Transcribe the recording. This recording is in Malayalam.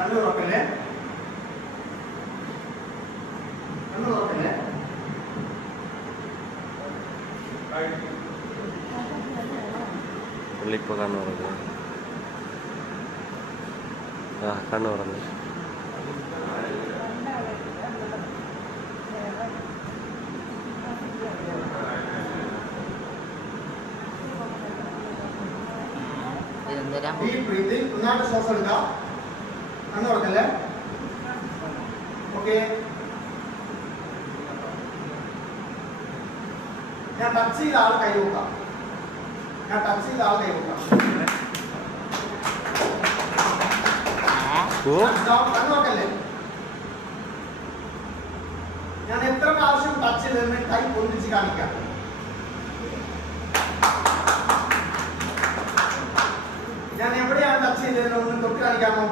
കണ്ണു തുറക്കല്ലേ, കണ്ണു തുറക്കല്ലേ. പുള്ളിപ്പോ കണ്ണു തുറക്കുന്നു. ആ കണ്ണു തുറന്നു. Deep breathing. നന്നായിട്ട് ശ്വാസം എടുക്കാം. കണ്ണു തുറക്കല്ലേ. ഓക്കെ. ഞാൻ ടച്ച് ചെയ്ത ആൾ കൈ നോക്കാം. ഞാൻ ടച്ച് ചെയ്ത ആൾ കൈ നോക്കാം. കണ്ണു നോക്കല്ലേ. ഞാൻ എത്ര പ്രാവശ്യം ടച്ച് ചെയ്തെന്ന് കൈ പൊന്തിച്ച് കാണിക്കാം. ഞാൻ എവിടെയാണ് ടച്ച് ചെയ്തതെന്ന് ഒന്ന് തൊട്ട് കാണിക്കാമോ?